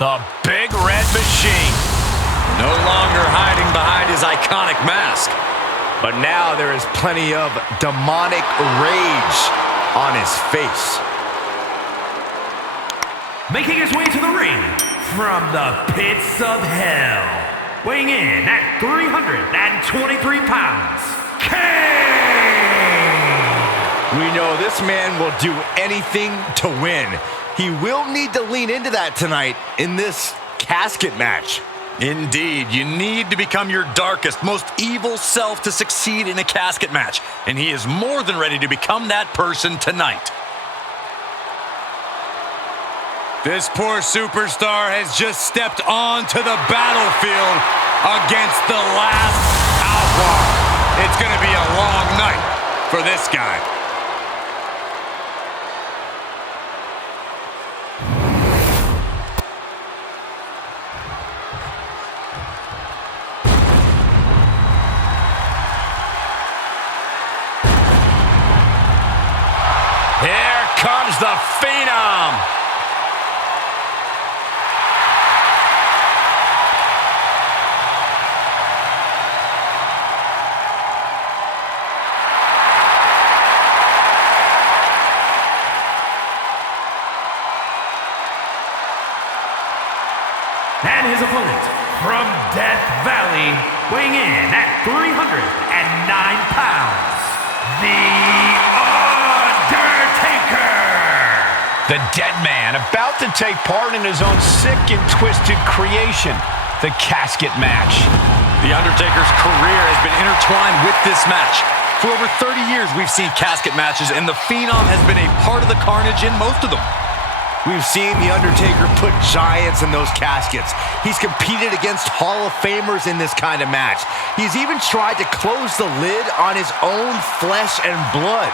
The Big Red Machine. No longer hiding behind his iconic mask. But now there is plenty of demonic rage on his face. Making his way to the ring from the pits of hell, weighing in at 323 pounds, Kane! We know this man will do anything to win. He will need to lean into that tonight in this casket match. Indeed, you need to become your darkest, most evil self to succeed in a casket match. And he is more than ready to become that person tonight. This poor superstar has just stepped onto the battlefield against the last outlaw. It's going to be a long night for this guy. Here comes the Phenom. And his opponent from Death Valley, weighing in at 309 pounds, The Undertaker! The dead man about to take part in his own sick and twisted creation, the Casket Match. The Undertaker's career has been intertwined with this match. For over 30 years, we've seen casket matches, and the Phenom has been a part of the carnage in most of them. We've seen The Undertaker put giants in those caskets. He's competed against Hall of Famers in this kind of match. He's even tried to close the lid on his own flesh and blood.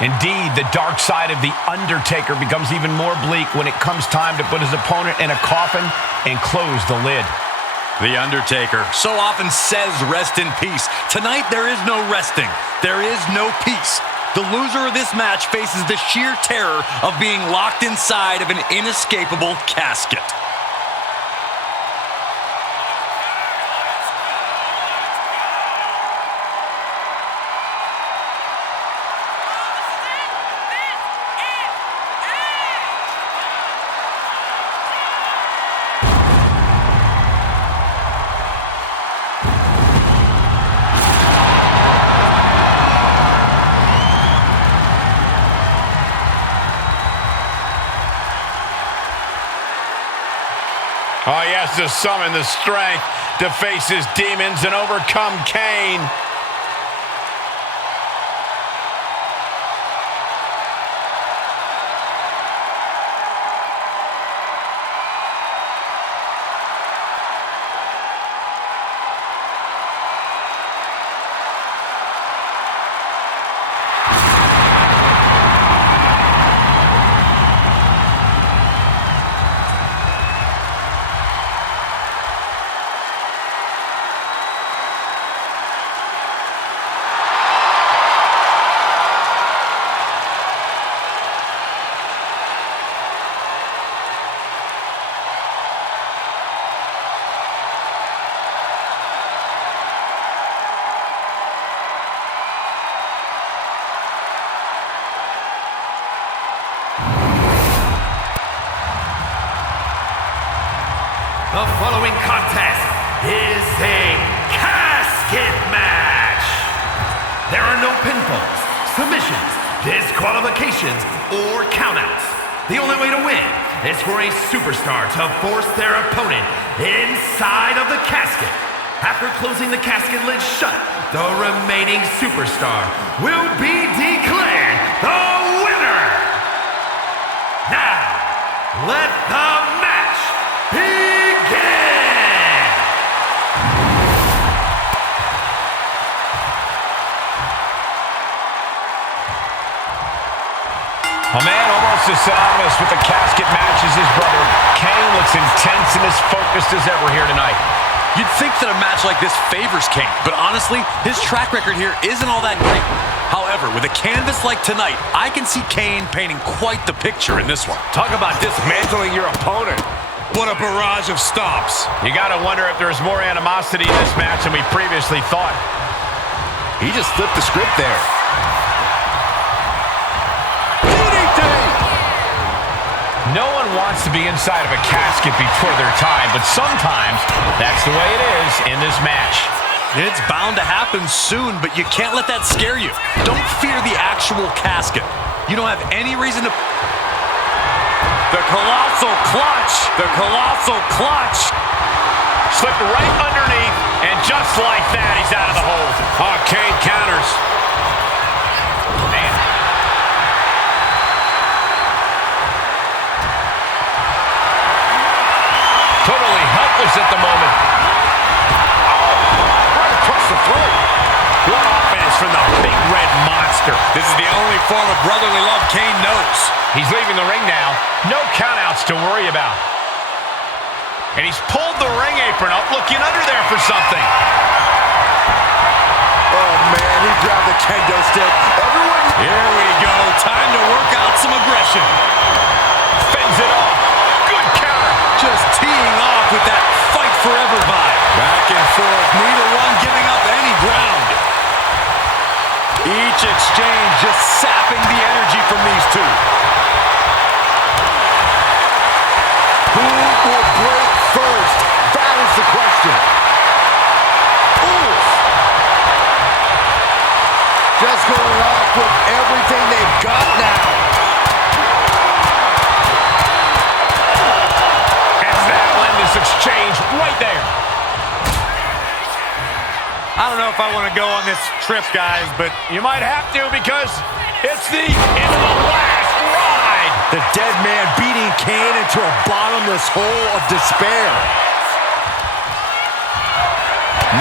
Indeed, the dark side of The Undertaker becomes even more bleak when it comes time to put his opponent in a coffin and close the lid. The Undertaker so often says rest in peace. Tonight, there is no resting. There is no peace. The loser of this match faces the sheer terror of being locked inside of an inescapable casket. Oh, he has to summon the strength to face his demons and overcome Kane. The following contest is a casket match. There are no pinfalls, submissions, disqualifications, or countouts. The only way to win is for a superstar to force their opponent inside of the casket. After closing the casket lid shut, the remaining superstar will be declared the winner. Now, let the match begin. A man almost as synonymous with the casket match as his brother. Kane looks intense and as focused as ever here tonight. You'd think that a match like this favors Kane, but honestly, his track record here isn't all that great. However, with a canvas like tonight, I can see Kane painting quite the picture in this one. Talk about dismantling your opponent. What a barrage of stomps. You got to wonder if there's more animosity in this match than we previously thought. He just flipped the script there. No one wants to be inside of a casket before their time, but sometimes that's the way it is in this match. It's bound to happen soon, but you can't let that scare you. Don't fear the actual casket. You don't have any reason to... The colossal clutch. The colossal clutch. Slipped right underneath, and just like that, he's out of the hold. Oh, Kane counters. Man. Totally helpless at the moment. Oh, right across the throat. What offense from the big red monster. This is the only form of brotherly love Kane knows. He's leaving the ring now. No countouts to worry about. And he's pulled the ring apron up, looking under there for something. Oh, man, he grabbed the kendo stick. Everyone... Here we go. Time to work out some aggression. Fends it off. Good counter. Just teeing off with that fight forever vibe. Back and forth, neither one giving up any ground. Each exchange just sapping the energy from these two. Who will break first? That is the question. Ooh. Just going off with everything they've got now. And that'll end this exchange right there. I don't know if I want to go on this trip, guys, but You might have to because it's the end of the last ride. The dead man beating Kane into a bottomless hole of despair.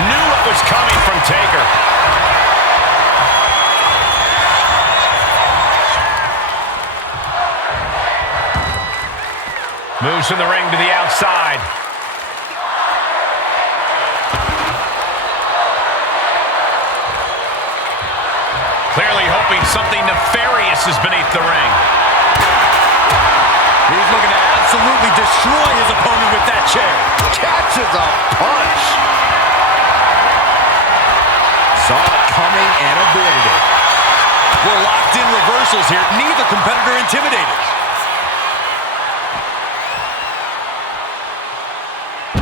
Knew what was coming from Taker. Moves from the ring to the outside. Clearly hoping something nefarious is beneath the ring. he's looking to absolutely destroy his opponent with that chair. Catches a punch. Saw it coming and avoided it. We're locked in reversals here. Neither competitor intimidated.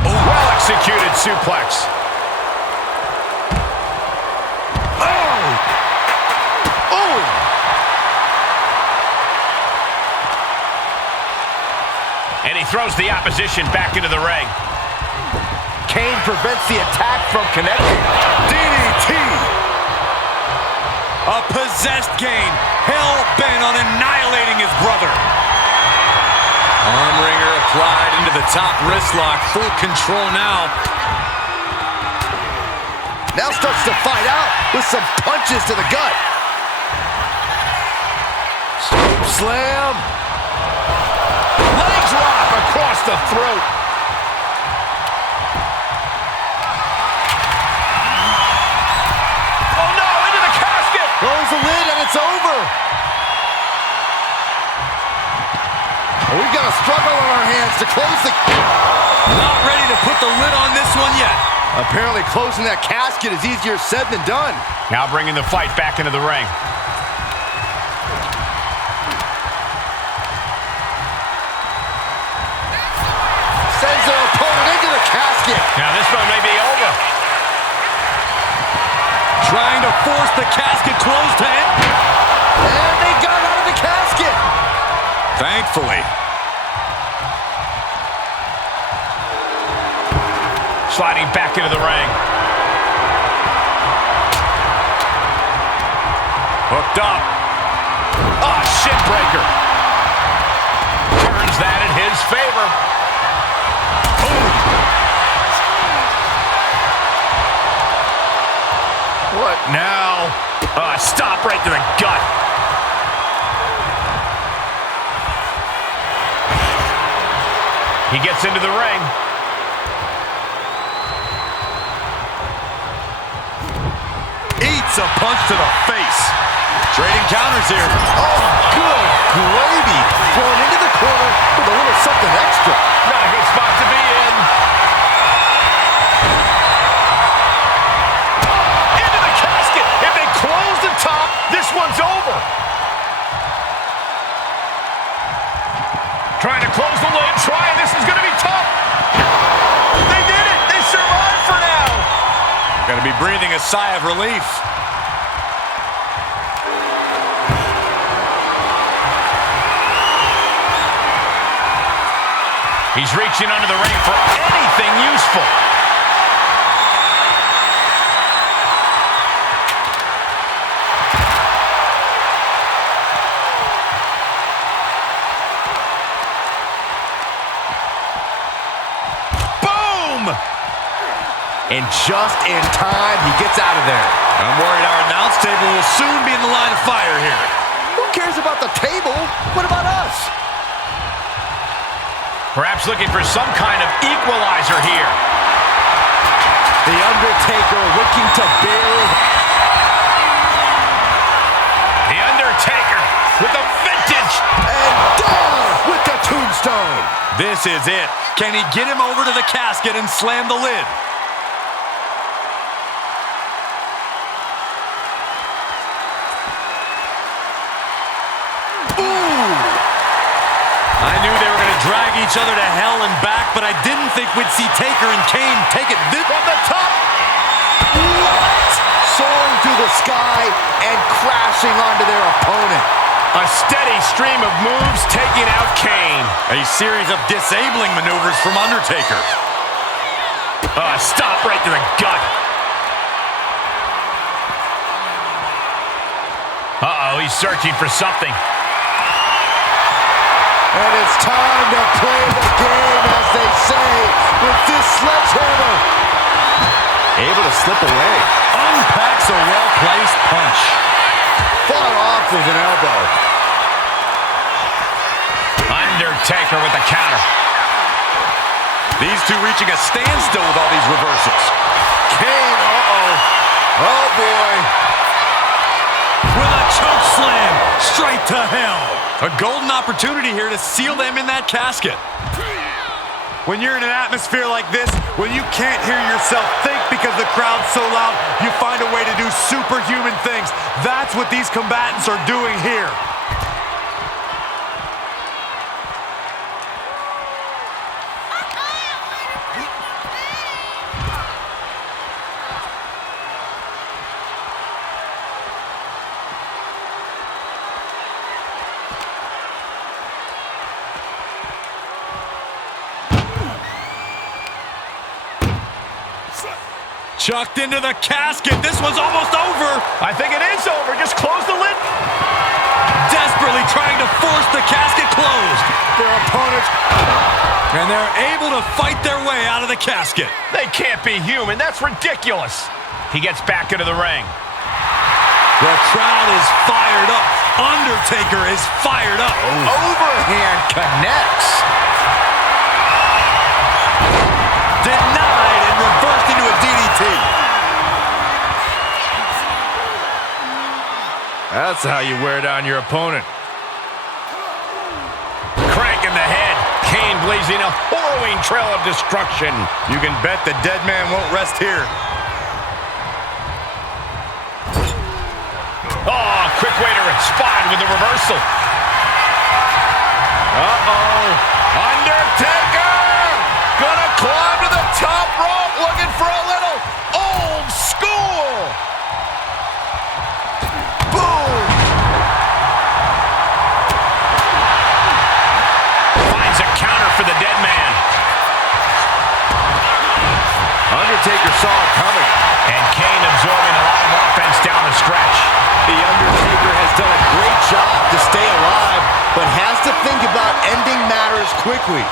Well-executed suplex. And he throws the opposition back into the ring. Kane prevents the attack from connecting. DDT. A possessed Kane, hell-bent on annihilating his brother. Arm wringer applied into the top wrist lock. Full control now. Now starts to fight out with some punches to the gut. Scoop slam. Leg drop across the throat. Oh no, into the casket. Close the lid and it's over. We've got a struggle on our hands to close the... Not ready to put the lid on this one yet. Apparently closing that casket is easier said than done. Now bringing the fight back into the ring. Sends their opponent into the casket. Now this one may be over. Trying to force the casket closed to him. And they got out of the casket. Thankfully. Sliding back into the ring. Hooked up. Oh, shin breaker. Turns that in his favor. Boom. What now? Stop right to the gut. He gets into the ring. Eats a punch to the face. Trading counters here. Oh, good gravy. Thrown into the corner with a little something extra. Not a good spot to be in. Into the casket. If they close the top, this one's over. Trying to close the lid. This is going to be tough. They did it. They survived for now. Going to be breathing a sigh of relief. He's reaching under the ring for anything useful. Boom! And just in time, he gets out of there. I'm worried our announce table will soon be in the line of fire here. Who cares about the table? What about us? Perhaps looking for some kind of equalizer here. The Undertaker looking to build. The Undertaker with a vintage. And done with the tombstone. This is it. Can he get him over to the casket and slam the lid? I knew they were going to drag each other to hell and back, but I didn't think we'd see Taker and Kane take it this From the top. What? Soaring through the sky and crashing onto their opponent. A steady stream of moves taking out Kane. A series of disabling maneuvers from Undertaker. Stop right to the gut. Uh-oh, he's searching for something. And it's time to play the game, as they say, with this sledgehammer. Able to slip away. Unpacks a well-placed punch. Fought off with an elbow. Undertaker with the counter. These two reaching a standstill with all these reversals. Kane, uh-oh. Oh, boy. With a choke slam, straight to hell. A golden opportunity here to seal them in that casket. When you're in an atmosphere like this, when you can't hear yourself think because the crowd's so loud, you find a way to do superhuman things. That's what these combatants are doing here. Chucked into the casket. This one's almost over. I think it is over. Just close the lid. Desperately trying to force the casket closed. Their opponents, and they're able to fight their way out of the casket. They can't be human. That's ridiculous. He gets back into the ring. The crowd is fired up. Undertaker is fired up. Overhand connects. Denied and reversed into a DDT. That's how you wear down your opponent. Crank in the head. Kane blazing a harrowing trail of destruction. You can bet the dead man won't rest here. Oh, quick way to respond with the reversal. Uh-oh. Undertaker! Gonna climb to the top rope, looking for a little old school. Boom. Finds a counter for the dead man. Undertaker saw it coming. And Kane absorbing a lot of offense down the stretch. The Undertaker has done a great job to stay alive, but has to think about ending matters quickly.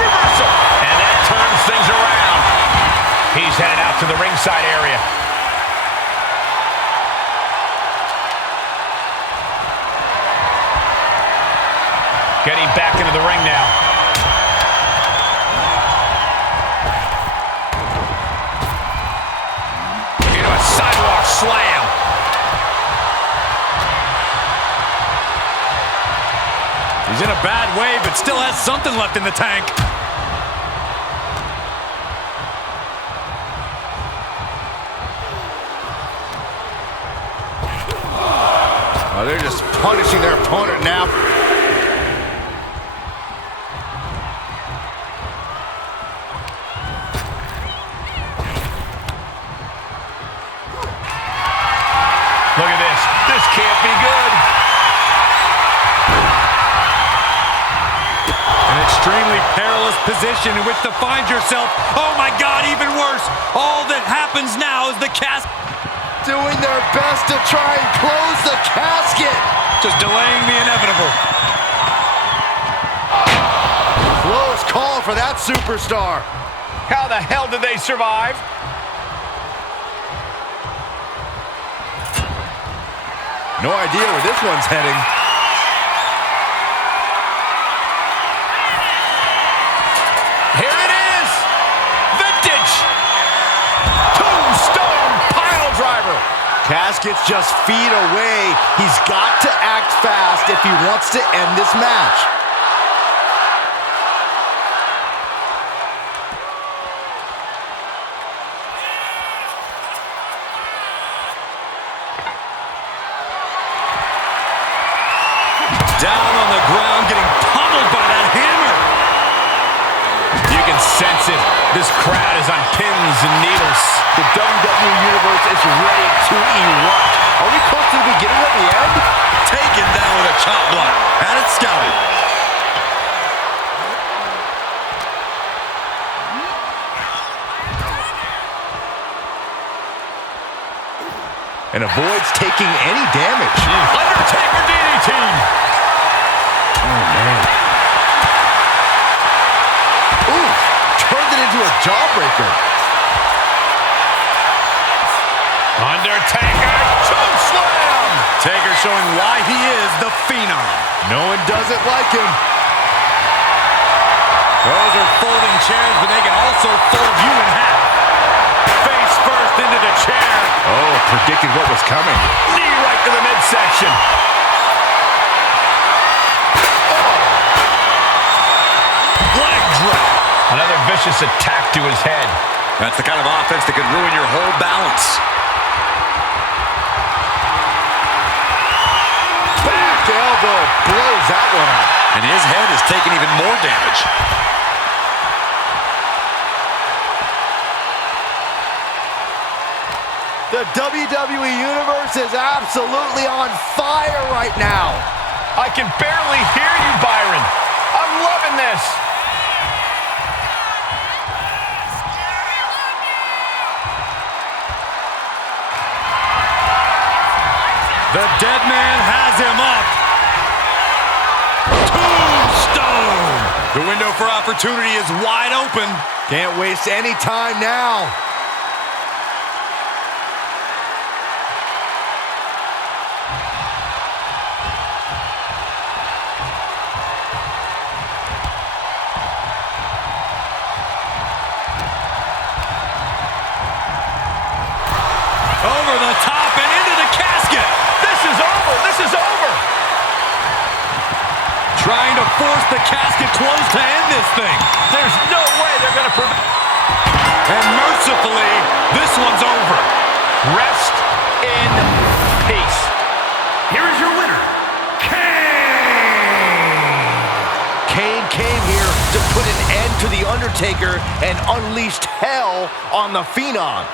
Reversal. And that turns things around. He's headed out to the ringside area. Getting back into the ring now. bad way, but still has something left in the tank. Oh, they're just punishing their opponent now. Look at this. This can't be good. An extremely perilous position in which to find yourself. Oh my God, even worse. All that happens now is the casket. Doing their best to try and close the casket. Just delaying the inevitable. Close call for that superstar. How the hell did they survive? No idea where this one's heading. Here it is. Vintage. Tombstone pile driver. Casket's just feet away. He's got to act fast if he wants to end this match. Down on the ground, getting pummeled by that hammer. You can sense it. This crowd is on pins and needles. The WWE Universe is ready to erupt. Are we close to the beginning of the end? Taken down with a chop block. Had it scouted. And avoids taking any damage. Undertaker DDT. Oh, man. Ooh, turned it into a jawbreaker. Undertaker choke slam. Taker showing why he is the Phenom. No one doesn't like him. Those are folding chairs, but they can also fold you in half. Face first into the chair. Oh, predicted what was coming. Knee right to the midsection. Leg drop. Another vicious attack to his head. That's the kind of offense that could ruin your whole balance. Back elbow blows that one up. And his head is taking even more damage. The WWE Universe is absolutely on fire right now. I can barely hear you, Byron. I'm loving this. The dead man has him up. Tombstone. The window for opportunity is wide open. Can't waste any time now. Over the top and into the casket. This is over. This is over. Trying to force the casket closed to end this thing. There's no way they're going to prevent. And mercifully, this one's over. Rest in peace. Here is your winner, Kane! Kane came here to put an end to The Undertaker and unleashed hell on the Phenom.